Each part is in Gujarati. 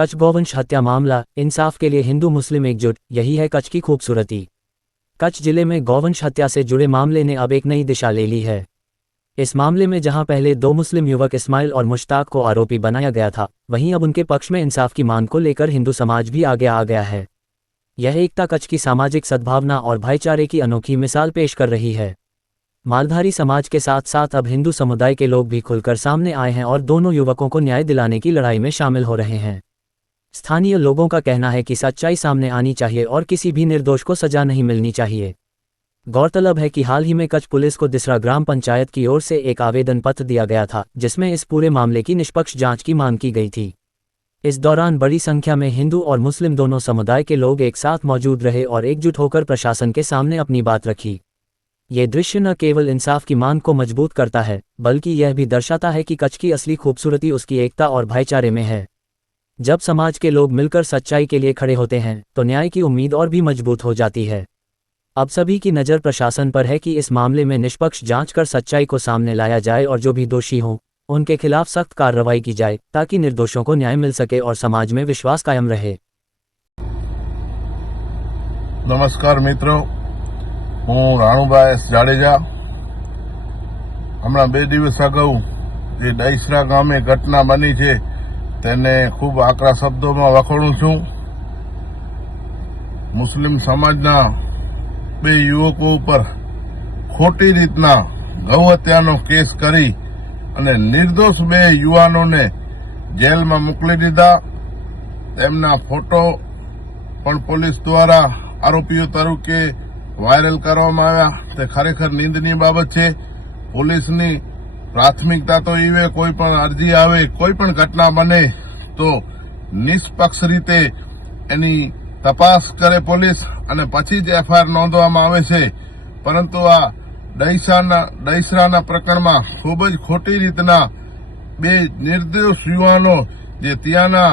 कच्छ गौवंश हत्या मामला, इंसाफ के लिए हिंदू मुस्लिम एकजुट, यही है कच्छ की खूबसूरती। कच्छ जिले में गौवंश हत्या से जुड़े मामले ने अब एक नई दिशा ले ली है। इस मामले में जहां पहले 2 मुस्लिम युवक इस्माइल और मुश्ताक को आरोपी बनाया गया था, वहीं अब उनके पक्ष में इंसाफ की मांग को लेकर हिंदू समाज भी आगे आ गया है। यह एकता कच्छ की सामाजिक सद्भावना और भाईचारे की अनोखी मिसाल पेश कर रही है। मालधारी समाज के साथ साथ अब हिंदू समुदाय के लोग भी खुलकर सामने आए हैं और दोनों युवकों को न्याय दिलाने की लड़ाई में शामिल हो रहे हैं। स्थानीय लोगों का कहना है कि सच्चाई सामने आनी चाहिए और किसी भी निर्दोष को सजा नहीं मिलनी चाहिए। गौरतलब है कि हाल ही में कच्छ पुलिस को दिसरा ग्राम पंचायत की ओर से एक आवेदन पत्र दिया गया था, जिसमें इस पूरे मामले की निष्पक्ष जांच की मांग की गई थी। इस दौरान बड़ी संख्या में हिंदू और मुस्लिम दोनों समुदाय के लोग एक साथ मौजूद रहे और एकजुट होकर प्रशासन के सामने अपनी बात रखी। ये दृश्य न केवल इंसाफ की मांग को मजबूत करता है, बल्कि यह भी दर्शाता है कि कच्छ की असली खूबसूरती उसकी एकता और भाईचारे में है। जब समाज के लोग मिलकर सच्चाई के लिए खड़े होते हैं, तो न्याय की उम्मीद और भी मजबूत हो जाती है। अब सभी की नज़र प्रशासन पर है कि इस मामले में निष्पक्ष जांच कर सच्चाई को सामने लाया जाए और जो भी दोषी हों, उनके खिलाफ सख्त कार्रवाई की जाए, ताकि निर्दोषों को न्याय मिल सके और समाज में विश्वास कायम रहे। नमस्कार मित्रों, हूँ राणुभाई जाडेजा। हमणां 2 દિવસ अगाऊ जे डैसरा गामे घटना बनी है तेने खूब आकरा शब्दों में वखोड़ू छूं। मुस्लिम समाजना 2 युवकों पर खोटी रीतना गौ हत्यानो केस करी अने निर्दोष 2 युवानोने जेल में मोकली दीधा। तेमना फोटो पण पोलीस द्वारा आरोपीओ तरीके वायरल करवामां आव्या। ते खरेखर निंदनीय बाबत छे। पोलीसनी प्राथमिकता तो एवे कोई पण अरजी आवे, कोई पण घटना बने तो निष्पक्ष रीते एनी तपास करे पोलीस अने पछी ज एफआईआर नोंधवामां आवे छे। परंतु आ डैसराना प्रकरणमां खूब ज खोटी रीतना 2 निर्दोष युवानो जे त्याना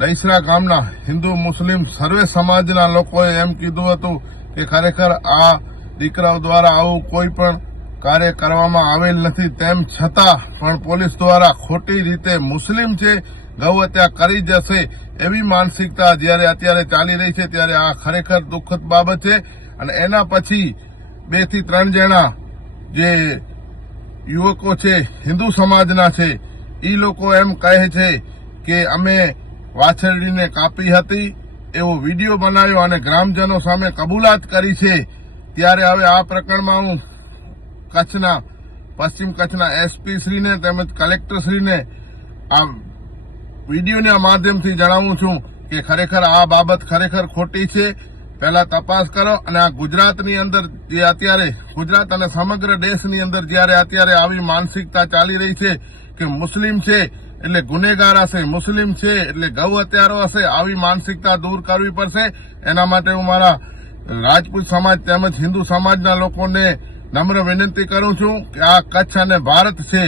डैसरा गामना हिंदू मुस्लिम सर्वे समाजना लोकोए एम कीधुं हतुं के खरेखर आ दीकराओ द्वारा आवुं कोई पण कार्य करवामां आवेल नथी, तेम छतां पण पोलीस द्वारा खोटी रीते मुस्लिम छे गौ हत्या करी जशे एवी मानसिकता ज्यारे अत्यारे चाली रही छे, त्यारे आ खरेखर दुखद बाबत छे। अने एना पछी 2 થી 3 जणा जे युवको छे हिंदू समाजना छे, ई लोको एम कहे छे के अमे वाछरडीने कापी हती एवो विडियो बनाव्यो अने ग्रामजनो सामे कबूलात करी छे। त्यारे हवे आ प्रकरणमां हुं कच्छना पश्चिम कच्छना एसपी श्रीने तेमज कलेक्टर श्रीने आ विडियोना माध्यमथी जणावुं छुं के खरेखर आ बाबत खरेखर खोटी छे। पहला तपास करो अने आ गुजरातनी अंदर जे अत्यारे गुजरात अने समग्र देशनी अंदर ज्यारे अत्यारे आवी मानसिकता चाली रही छे के मुस्लिम छे એટલે ગુનેગાર હશે, મુસ્લિમ છે એટલે ગૌ હત્યારો હશે, આવી માનસિકતા દૂર કરવી પડશે। એના માટે હું મારા રાજપૂત સમાજ તેમજ હિન્દુ સમાજના લોકોને નમ્ર વિનંતી કરું છું કે આ કચ્છ અને ભારત છે,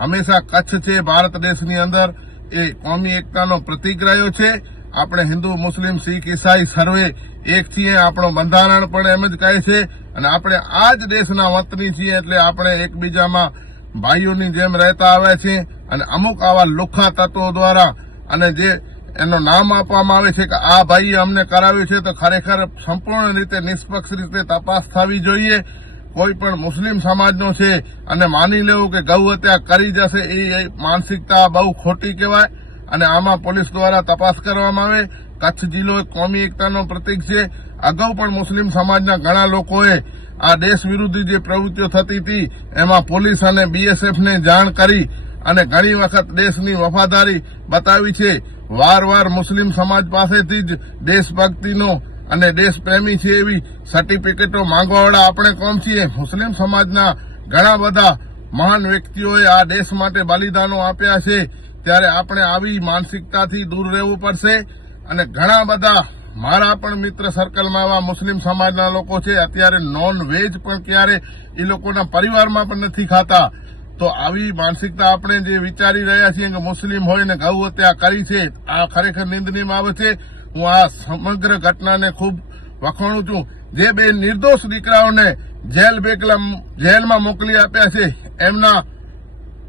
હંમેશા કચ્છ છે ભારત દેશની અંદર એ કોમી એકતાનો પ્રતીક રહ્યો છે। આપણે હિન્દુ મુસ્લિમ શીખ ઈસાઈ સર્વે એક છીએ, આપણો બંધારણ પણ એમ જ કહે છે અને આપણે આ જ દેશના વતની છીએ એટલે આપણે એકબીજામાં ભાઈઓની જેમ રહેતા આવ્યા છીએ। અને અમુક આવા લુખ્ખા તત્વો દ્વારા અને જે એનું નામ આપવામાં આવે છે કે આ ભાઈએ અમને કરાવ્યું છે, તો ખરેખર સંપૂર્ણ રીતે નિષ્પક્ષ રીતે તપાસ થવી જોઈએ। કોઈ પણ મુસ્લિમ સમાજનો છે અને માની લેવું કે ગૌ હત્યા કરી જશે એ માનસિકતા બહુ ખોટી કહેવાય અને આમાં પોલીસ દ્વારા તપાસ કરવામાં આવે। કચ્છ જિલ્લો એક કોમી એકતાનો પ્રતીક છે। અગાઉ પણ મુસ્લિમ સમાજના ઘણા લોકોએ આ દેશ વિરુદ્ધ જે પ્રવૃત્તિઓ થતી હતી એમાં પોલીસ અને બીએસએફને જાણ કરી અને ઘણી વખત દેશની વફાદારી બતાવી છે। વારવાર મુસ્લિમ સમાજ પાસેથી જ દેશભક્તિનો અને દેશપ્રેમી છે એવી સર્ટિફિકેટો માંગવાવાળા આપણે કોમ છીએ। મુસ્લિમ સમાજના ઘણા બધા મહાન વ્યક્તિઓએ આ દેશ માટે બલિદાનો આપ્યા છે, ત્યારે આપણે આવી માનસિકતાથી દૂર રહેવું પડશે। અને ઘણા બધા મારા પણ મિત્ર સર્કલમાં આવા મુસ્લિમ સમાજના લોકો છે, અત્યારે નોન વેજ પણ ક્યારે એ લોકોના પરિવારમાં પણ નથી ખાતા। તો આવી માનસિકતા આપણે જે વિચારી રહ્યા છીએ કે મુસ્લિમ હોય ને ગૌ હત્યા કરી છે, આ ખરેખર નિંદનીય બાબત છે। હું આ સમગ્ર ઘટનાને ખૂબ વખોણું છું। જે 2 નિર્દોષ દીકરાઓને જેલમાં મોકલી આપ્યા છે, એમના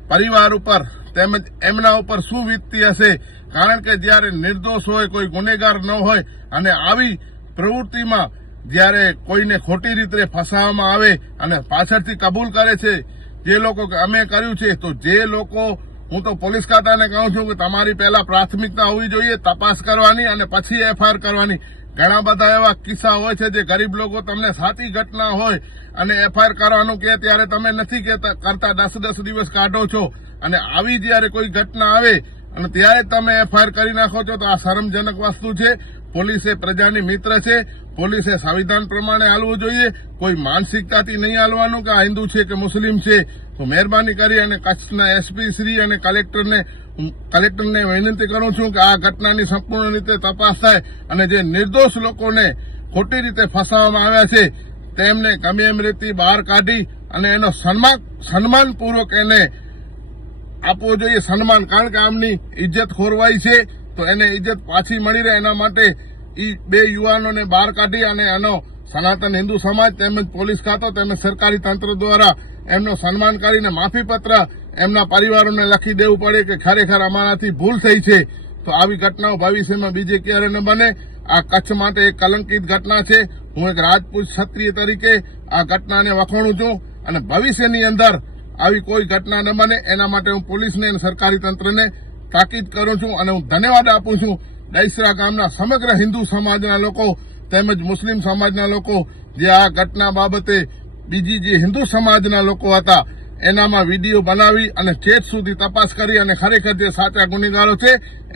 પરિવાર ઉપર તેમજ એમના ઉપર શું વીતતી હશે, કારણ કે જ્યારે નિર્દોષ હોય, કોઈ ગુનેગાર ન હોય અને આવી પ્રવૃત્તિમાં જ્યારે કોઈને ખોટી રીતે ફસાવવામાં આવે અને પાછળથી કબૂલ કરે છે જે લોકો કે અમે કર્યું છે, તો જે લોકો, હું તો પોલીસ ખાતાને કહું છું કે તમારી પહેલા પ્રાથમિકતા હોવી જોઈએ તપાસ કરવાની અને પછી એફઆઈઆર કરવાની. ઘણા બધા એવા કિસ્સા હોય છે જે ગરીબ લોકો તમને સાચી ઘટના હોય અને એફઆઈઆર કરવાનું કહે ત્યારે તમે નથી કરતા, 10 દિવસ કાઢો છો અને આવી જ્યારે કોઈ ઘટના આવે અને ત્યારે તમે એફઆઈઆર કરી નાખો છો, તો આ શરમજનક વસ્તુ છે. પોલીસ એ પ્રજાની મિત્ર છે. પોલીસે સંવિધાન પ્રમાણે હાલવું જોઈએ, કોઈ માનસિકતાથી નહીં હાલવાનું કે આ હિન્દુ છે કે મુસ્લિમ છે. તો મહેરબાની કરી અને કચ્છના એસપી શ્રી અને કલેક્ટરને વિનંતી કરું છું કે આ ઘટનાની સંપૂર્ણ રીતે તપાસ થાય અને જે નિર્દોષ લોકોને ખોટી રીતે ફસાવવામાં આવ્યા છે તેમને ગમે એમ રીતે બહાર કાઢી અને એનો સન્માનપૂર્વક એને આપવો જોઈએ સન્માન, કારણ કે આમની ઇજ્જત ખોરવાઈ છે. તો એને ઇજ્જત પાછી મળી રહે એના માટે એ બે યુવાનોને બહાર કાઢી અને એનો સનાતન હિન્દુ સમાજ તેમજ પોલીસ ખાતો તેમજ સરકારી તંત્ર દ્વારા એમનો સન્માન કરીને માફીપત્ર એમના પરિવારોને લખી દેવું પડે કે ખરેખર અમારાથી ભૂલ થઈ છે. તો આવી ઘટનાઓ ભવિષ્યમાં બીજે ક્યારે ન બને. આ કચ્છ માટે એક કલંકિત ઘટના છે. હું એક રાજપૂત ક્ષત્રિય તરીકે આ ઘટનાને વખોણું છું અને ભવિષ્યની અંદર આવી કોઈ ઘટના ન બને એના માટે હું પોલીસને અને સરકારી તંત્રને તાકીદ કરું છું અને હું ધન્યવાદ આપું છું દહીસરા ગામના સમગ્ર હિન્દુ સમાજના લોકો તેમજ મુસ્લિમ સમાજના લોકો જે આ ઘટના બાબતે બીજી જે હિન્દુ સમાજના લોકો હતા એનામાં વિડીયો બનાવી અને ચેટ સુધી તપાસ કરી અને ખરેખર જે સાચા ગુનેગારો છે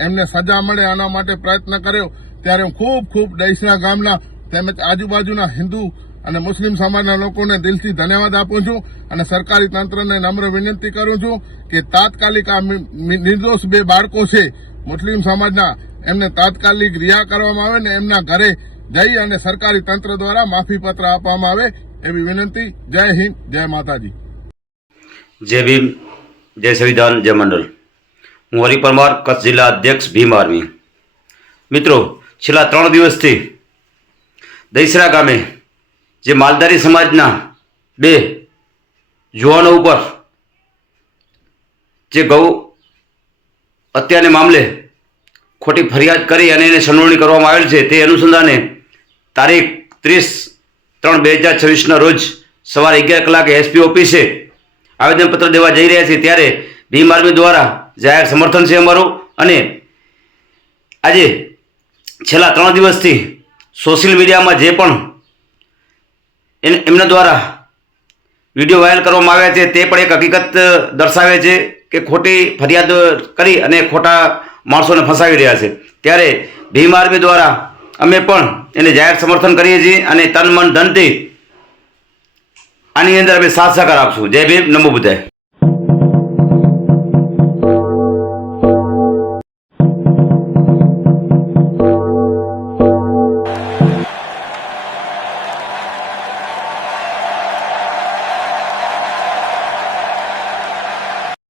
એમને સજા મળે આના માટે પ્રયત્ન કર્યો. ત્યારે હું ખૂબ દહીસરા ગામના તેમજ આજુબાજુના હિન્દુ અને મુસ્લિમ સમાજના લોકોને દિલથી ધન્યવાદ આપું છું અને સરકારી તંત્રને નમ્ર વિનંતી કરું છું કે તાત્કાલિક આ નિર્દોષ બે બાળકો છે મુસ્લિમ સમાજના, એમને તાત્કાલિક રિહા કરવામાં આવે ને એમના ઘરે જઈ અને સરકારી તંત્ર દ્વારા માફીપત્ર આપવામાં આવે એવી વિનંતી. જય હિન્દ, જય માતાજી. જય ભીમ, જય સંવિધાન, જય મંડળ. હું હરિ પરમાર, કચ્છ જિલ્લા અધ્યક્ષ ભીમ આર્મી. મિત્રો, છેલ્લા 3 દિવસથી દહીસરા ગામે જે માલધારી સમાજના 2 યુવાનો ઉપર જે ગૌ હત્યાને મામલે ખોટી ફરિયાદ કરી અને એને સંડોવણી કરવામાં આવેલ છે, તે અનુસંધાને તારીખ 30/3/2026ના રોજ સવારે 11 કલાકે એસપી ઓફિસે આવેદનપત્ર દેવા જઈ રહ્યા છીએ. ત્યારે ભીમ આર્મી દ્વારા જાહેર સમર્થન છે અમારું. અને આજે છેલ્લા 3 દિવસથી સોશિયલ મીડિયામાં જે પણ એમના દ્વારા વિડીયો વાયરલ કરવામાં આવ્યા છે તે પણ એક હકીકત દર્શાવે છે કે ખોટી ફરિયાદ કરી અને ખોટા માણસોને ફસાવી રહ્યા છે. ત્યારે ભીમ આર્મી દ્વારા અમે પણ એને જાહેર સમર્થન કરીએ છીએ અને તન મન ધનથી આની અંદર અમે સાથ સહકાર આપશું. જય ભીમ, નમો બુદ્ધાય.